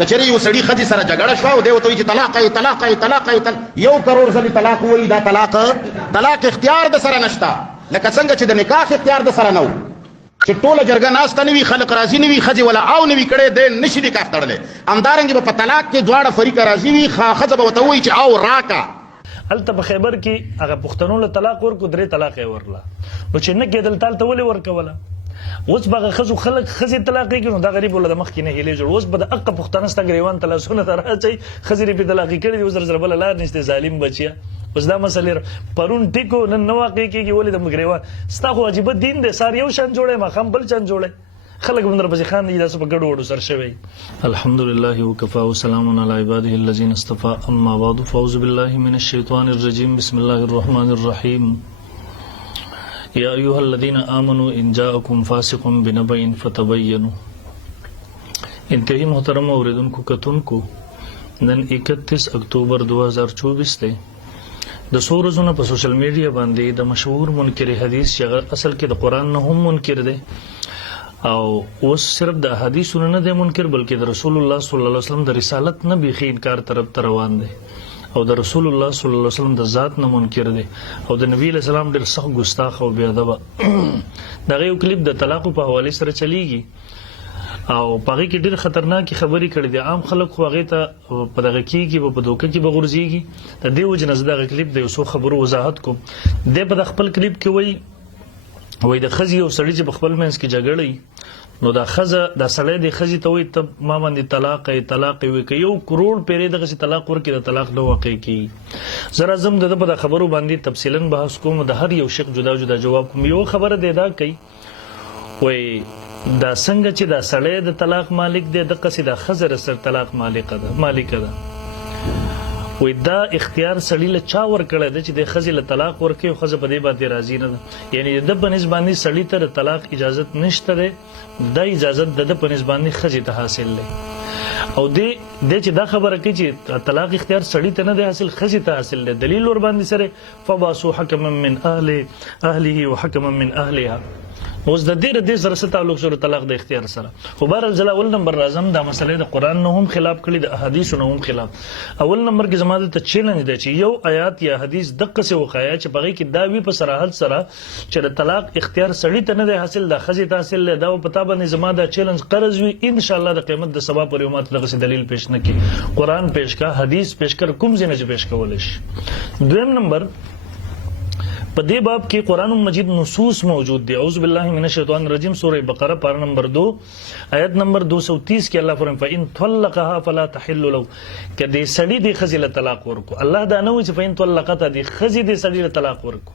کچری یو سړي ښځې سره جګړه شوه او دی ورته وایي چې طلاق یې طلاق یې طلاق یې 1 کروڑ ځلې طلاق ووایي دا طلاق اختیار د سره نشته لکه څنګه چې د نکاح اختیار د سره نه و چې ټوله جرګه ناسته نه وي خلق راضي نه وي ښځې ولا او نه وي کړی دی نشي نکاح تړلی همدارنګې به په طلاق کې دواړه فریقه راضي وي ښځه به ورته ووایي چې او راکه. هلته په خیبر کې هغه پښتنو له طلاق ورکړو 3 طلاق یې ورکړه نو چې نه کېدل تا هلته ولې ورکوله اوس به هغه ښځو خلک ښځې طلاق کړي نو دا غریب له د مخکې نه هیلې جوړ اوس به د حقه پښتانه ستا ګریوان ته لاسونه ته رااچوي ښځې یې پرې طلاقې کړي دي اوس در سره بله لار نشته ظالم بچیه اوس دا مسلې پرون ټیکو نن نه واقع کېږي ولې د ګریوان ستا خو عجیبه دین دی سار یو شان جوړی ماښام بل شان جوړی خلک به درپسې خاندي داسې په ګډو وډو سر شوی. الحمدلله وکفا وسلام علی عباده الذین اصطفى اما بعد فاعوذ بالله من الشیطان الرجیم بسم الله الرحمن الرحیم یا ایها الذین آمنوا ان جاءکم فاسق بنبأ فتبینوا. انتہائی محترم اوریدونکو کتونکو نن 31 اکتوبر 2024 دی د څو ورځو نه په سوشل میډیا باندې د مشهور منکر حدیث چې اصل کې د قرآن نه هم منکر دی او اوس صرف د احادیثو نه دی منکر بلکې د رسول الله صلی الله علیه وسلم د رسالت نه بیخي انکار طرف ته روان دی او د رسول الله صلی الله علیه وسلم د ذات نه منکر دی او د نبی علیہ السلام ډېر سخت ګستاخ او بې ادبه دغه یو کلیپ د طلاقو په حوالې سره چلیږي او په هغې کې ډېر خطرناکې خبرې کړې دي عام خلک خو هغې ته په دغه کېږي په دوکه کې به غورځېږي د دې وجې نه زه دغه کلیپ د یو څو خبرو وضاحت کوم. دی په د خپل کلیپ کې وایي د ښځې یو سړي چې په خپل منځ کې جګړه نو دا ښځه دا سړی د ښځې ته وایي ته ما باندې طلاق یې طلاق یې وایي که 1 کروڑ پیرې دغسې طلاق ورکړي د طلاق نه واقع کېږي. زه راځم د ده په دا خبرو باندې تفصیلا بحث کوم د هر یو شق جدا جدا جواب کوم. یو خبره دی دا کوي وایي دا څنګه چې دا سړی د طلاق مالک دی دقسې دا ښځه سر طلاق مالکه ده وایي دا اختیار سړي له چا ورکړی دی چې د ښځې له طلاق ورکوي او ښځه په دې باندې راضي نه ده یعنې د ده په نسبت باندې سړي ته د طلاق اجازت نشته دی دا اجازت د ده په نسبت باندې ښځې ته حاصل دی او دی چې دا خبره کوي چې طلاق اختیار سړي ته نه دی حاصل ښځې ته حاصل دی دلیل ورباندې سره فبعثوا حکما من اهله وحکما من اهلها. اوس د دې سره څه تعلق سره طلاق د اختیار سره خو بهرحال زه اول نمبر راځم دا مسلې د قرآن نه هم خلاف کړي د احادیثو نه هم خلاف. اول نمبر کې زما دلته چیلنج دی چې یو آیات یا حدیث دقسې وښایه چې په هغې کې دا وي په صراحت سره چې د طلاق اختیار سړي ته نه دی حاصل دا ښځې ته حاصل دی دا په تا باندې زما دا چیلنج قرض وي انشاءالله د قیامت د سبا پورې ما ته دغسې دلیل پیش نه کړي قرآن پیش کا حدیث پیش کړه کوم ځای نه چې پیش کولی شي. دویم نمبر په دې باب کې قرآن مجید نصوص موجود دی. اعوذ بالله من الشیطان الرجیم سورہ بقرہ پارہ نمبر 2 آیت نمبر 230 کې الله فرمایي فإن طلقها فلا تحل له که دې سړي دې ښځې له طلاق ورکو الله دا نه وایي چې فإن طلقتها دې ښځې دې سړي له طلاق ورکو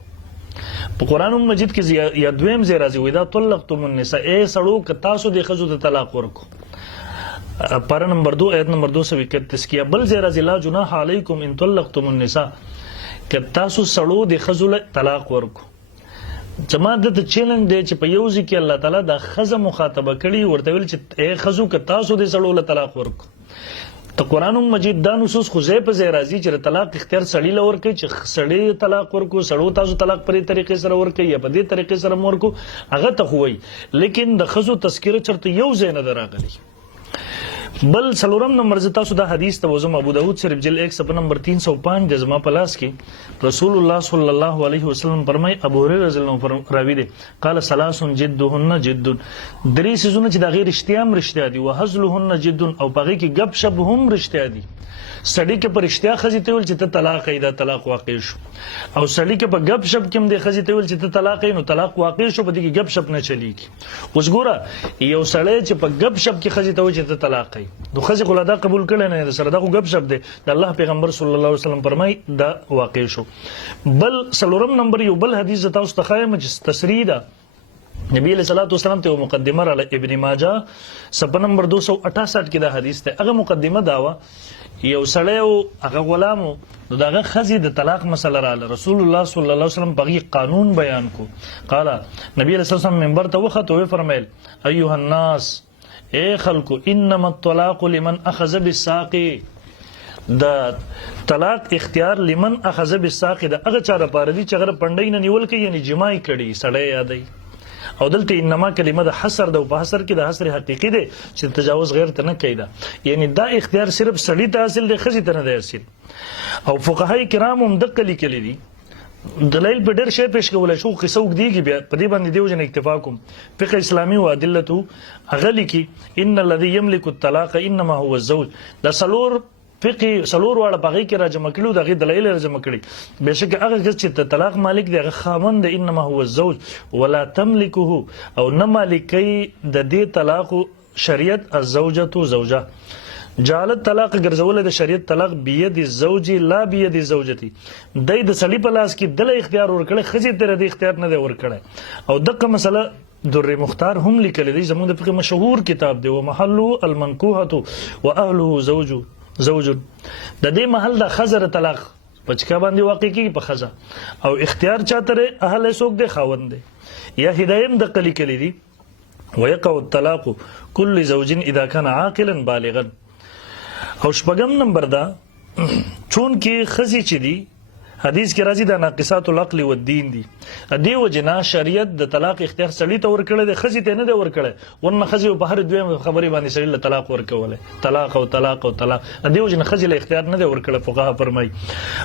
په قرآن مجید کې یا دویم ځای راځي وایي دا طلقتم النساء ای سړو که تاسو دې ښځو ته طلاق ورکو پارہ نمبر 2 آیت نمبر 231 کې بل ځای راځي لا جناح علیکم ان طلقتم النساء که تاسو سړو د ښځو له طلاق ورکو. زما دته چیلنج دی چې په یو ځای کې الله تعالی دا ښځه مخاطبه کړي ورته ویل چې ای ښځو که تاسو د سړو له طلاق ورکو ته قرآن مجید دا نصوص خو ځای په ځای راځي چې طلاق اختیار سړي له ورکوي چې سړی طلاق ورکو سړو تاسو طلاق په دې طریقې سره ورکوي یا په دې طریقې سره ورکو هغه ته خو وایي لیکن د ښځو تذکره چېرته یو ځای نه ده راغلی. بل څلورم نمبر زه تاسو دا حدیث ته وزم ابو داود صرف جلد 1 صفحه نمبر 305 د زما په لاس کې رسول الله صلی الله علیه وسلم فرمای ابو هريره رضی الله عنه راوی دی قال ثلاث جدهن جد درې سيزونه چې دا غیر رښتیا هم رښتیا دي وهزلهن جد او پغې کې غب شپ هم رښتیا دي. سړی کې پر رښتیا ښځې ته ویل چې ته طلاق یې دا طلاق واقع شو او سړی کې په غب شپ کې هم د ښځې ته ویل چې ته طلاق یې نو طلاق واقع شو په دې کې غب شپ نه چلیږي. اوس ګوره یو سړی چې په غب شپ کې ښځې ته وایي چې ته طلاق یې نو ښځې خو لا دا قبول کړی نه سره دا خو غب شپ دی د الله پیغمبر صلی الله علیه وسلم فرمایي دا واقع شو. بل څلورم نمبر یو بل حدیث تاسو ته ښایم چې تصریح ده نبی علیہ الصلوۃ والسلام ته مقدمه را ابن ماجه صفحه نمبر 268 کې دا حدیث ته هغه مقدمه داوا یو سړی او هغه غلامو نو دغه ښځې د طلاق مسله راله رسول الله صلی الله علیه وسلم په قانون بیان کو قال نبی علیہ السلام منبر ته وخت او فرمایل ایها الناس اے خلکو انما الطلاق لمن اخذ بالساق د طلاق اختیار لمن اخذ بالساق د هغه چا لپاره دی چې هغه پنډۍ نه نیول کوي یعنی جماعي کړي سړی یادای او دلته انما کلمه د حصر ده او په حصر کې د حصر حقيقي ده چې تجاوز غیر ته نه کوي دا یعنی دا اختیار صرف سړی ته حاصل دی خزي ته نه دی حاصل او فقهای کرام هم دقه لیکلي دي دلایل په ډېر شی پیش کولای شو قصه وګدیږي بیا په دې باندې دیو جن اکتفا کوم فقه اسلامي او ادلته اغلی کی ان الذي يملك الطلاق انما هو الزوج دا سلور فقه سلور واړه پغې کې راجمع کړو دغه دلایل راجمع کړي بهشکه هغه چې طلاق مالک دی هغه خاوند انما هو الزوج ولا تملكه او نه مالکي د دې طلاق شریعت الزوجه زوجه جعلت طلاق ګرځول د شریعت طلاق بيد الزوج لا بيد زوجتي دای د سړي په لاس کې دله اختیار ورکړي خزي تر دې اختیار نه دی ورکړي او دغه مسله در مختار هم لیکل دي زموږ د فقه مشهور کتاب دی او محل المنکوحه واهله زوج د دې محل د خزر طلاق پچکا باندې واقع کیږي په خزا او اختیار چاته اهل سوق دی خاوند دی یا هدايم د قلی کلی دي ويقع الطلاق كل زوج اذا كان عاقلا بالغا او شپږم نمبر دا چون کې خزي چې دي حدیث کې راځي دا ناقصات العقل والدين دي دې وجنا شریعت د طلاق اختیار سړی ته ورکړل د خزي ته نه دی ورکړل ونه خزي په هر دویم خبري باندې سړی له طلاق ورکول طلاق او دې وجنا خزي له اختیار نه دی ورکړل فقها فرمای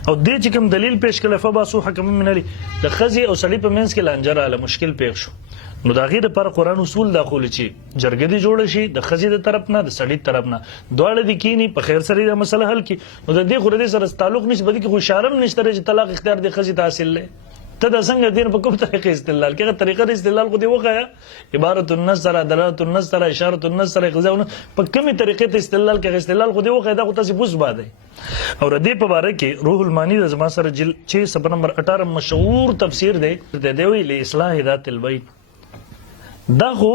او دې چې کوم دلیل پیش کړل فباسو حکم من علی د خزي او سړی په منځ کې لانجره له مشکل پیښ شو نو دا غیر پر قران اصول داخول چی جرګه دی جوړ شي د خزي د طرف نه د سړی طرف نه دواړه د کینی په خیر سره د مسله حل کی نو د دې خوري سره تعلق نشي بلکې خو شرم نشته چې طلاق اختیار د خزي حاصل لې ته د څنګه دین په کوم طریقې استدلال کې طریقه د استدلال خو دی وخایا عبارت النص سره دلالت النص سره اشاره النص سره غزاونه په کومه طریقې ته استدلال کې استدلال خو دی وخایا دا خو تاسو بوز باندې او ردی په باره کې روح المانی د زما سره جل 6 صفحه نمبر 18 مشهور تفسیر دی وی له اصلاح ذات البین دا خو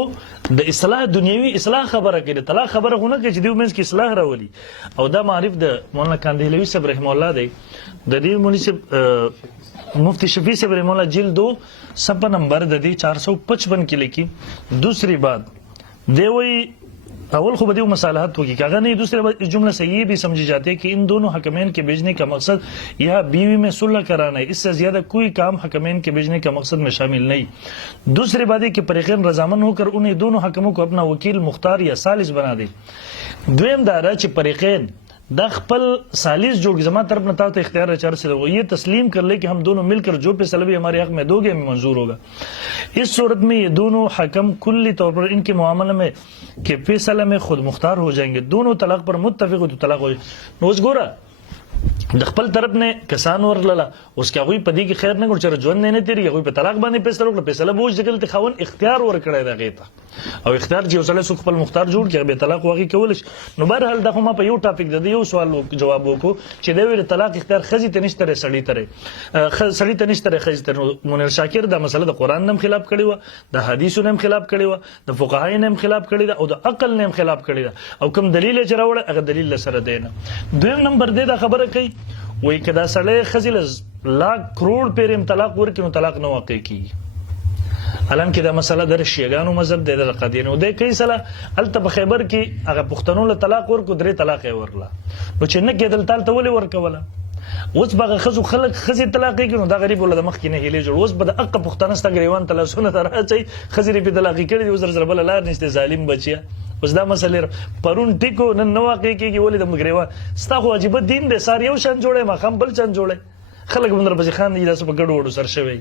د اصلاح دنیوي اصلاح خبره کوي طلاق خبره خو نه کوي چې دیو منځ کې اصلاح راولي او دا معرف د مولانا کاندهلوی صاحب رحم الله دی د دې مناسب مفتی شفیع صاحب رحم الله جلد 2 صفحه نمبر د دې 455 کې لیکي دوسری بات دی وی اول خو بدیو مصالحت ہوگی کہ اگر نہیں دوسرے جملہ سے یہ بھی سمجھی جاتے ہے کہ ان دونوں حکمین کے بھیجنے کا مقصد یا بیوی میں صلح کرانا ہے اس سے زیادہ کوئی کام حکمین کے بھیجنے کا مقصد میں شامل نہیں دوسری بات ہے کہ فریقین رضامند ہو کر انہیں دونوں حکموں کو اپنا وکیل مختار یا ثالث بنا دے دویم دارا چې فریقین دا خپل ثالث جوڑ زما طرف نہ تا تو اختیار چار سے یہ تسلیم کر لے کہ ہم دونوں مل کر جو فیصلہ بھی ہمارے حق میں دو گے ہمیں منظور ہوگا اس صورت میں یہ دونوں حکم کلی طور پر ان کے معاملے میں کہ فیصلہ میں خود مختار ہو جائیں گے دونوں طلاق پر متفق ہو تو طلاق ہو جائے نوز گورا د خپل طرف نه کسان ورلله اوس کې هغه په دې کې خیر نه ګور چې ژوند نه تیری هغه په طلاق باندې فیصله وکړه فیصله بوج دګل ته خاون اختیار ورکړی دا غیته او اختیار چې وسله سو خپل مختار جوړ کړي به طلاق واقع کول شي نو بهر حال دغه ما په یو ټاپک د یو سوال جواب وکړو چې د ویل طلاق اختیار خزي ته نشته سړی ته نشته خزي ته منیر شاکر دا مسله د قران نم خلاف کړي و د حدیثو نم خلاف کړي و د فقهای نم خلاف کړي او د عقل نم خلاف کړي او کوم دلیل چې راوړ هغه دلیل سره دینه دویم نمبر دی دا خبره کوي وای کدا سړی خزل لاک کروڑ پیرم طلاق ورکړي نو طلاق نه واقع کیږي الان کې دا مسله در شیعاګانو مذهب د قادیانو د کای سلا الته په خیبر کې هغه پښتنو له طلاق ورکو درې طلاق ورلا نو چې نه کېدل تال ته ولي ورکوله اوس به خزو خلک خزي طلاق کوي نو دا غریب ول د مخ کې نه هلي جوړ اوس به د اق پښتنه ست غریوان تل سونه تر اچي خزي په طلاق کړي وزر زر بل لار نشته ظالم بچیا اوس دا مسله پرون ټیکو نن نو واقع کیږي ولې د مګریوان ستا خو عجیب دین د سار یو شان جوړه ما خام بل چن جوړه خلک بندر بچ خان دې داسې په ګډ وډو سر شوی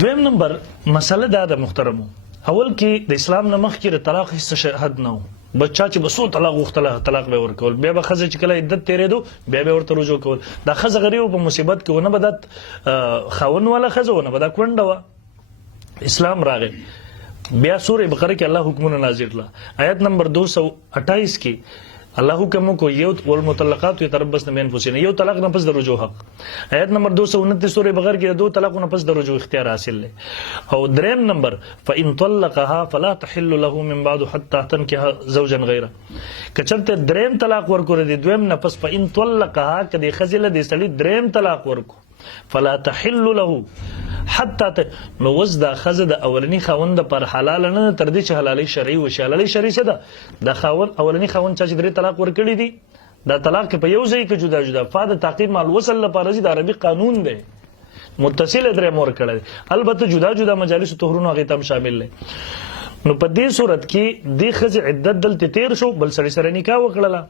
دویم نمبر مسله دا د محترمو اول کې د اسلام نه مخ کې د طلاق هیڅ حد نه بچا چې بسو طلاق وختله طلاق به ورکول بیا به خزه چې کله عدت تیرې دو بیا به ورته رجوع کول دا خزه غریو په مصیبت کې ونه بدت خاون والا خزه ونه بدا کونډه وا اسلام راغی بیا سورہ بقرہ کې الله حکمونه نازل کړه آیت نمبر 228 کې الله حکم کو یو والمطلقات يتربصن بانفسهن یو طلاق نه پس د رجوع حق آیت نمبر 229 سورہ بقرہ کې دو طلاق نه پس د رجوع اختیار حاصل لې او دریم نمبر فان طلقها فلا تحل له من بعد حتى تنكح زوجا غيره کچته دریم طلاق ورکو د دویم نه پس فان طلقها کدي خزله د سړي دریم طلاق ورکو فلا تحل له حتی نو وز دا خزه د اولنی خاوند پر حلال نه تر دې چې حلالي شرعي وشي حلالي شرعي څه ده د خاوند اولنی خاوند چې درې طلاق ورکړي دي دا طلاق په یو ځای کې جدا جدا فاده تعقیب مال وصل لپاره د عربي قانون دی متصل درې مور کړل البته جدا جدا مجالس طهرونو هغه تم شامل دي نو په دې صورت کې د خځې عدت دلته تیر شو بل سړي سره نکاح وکړله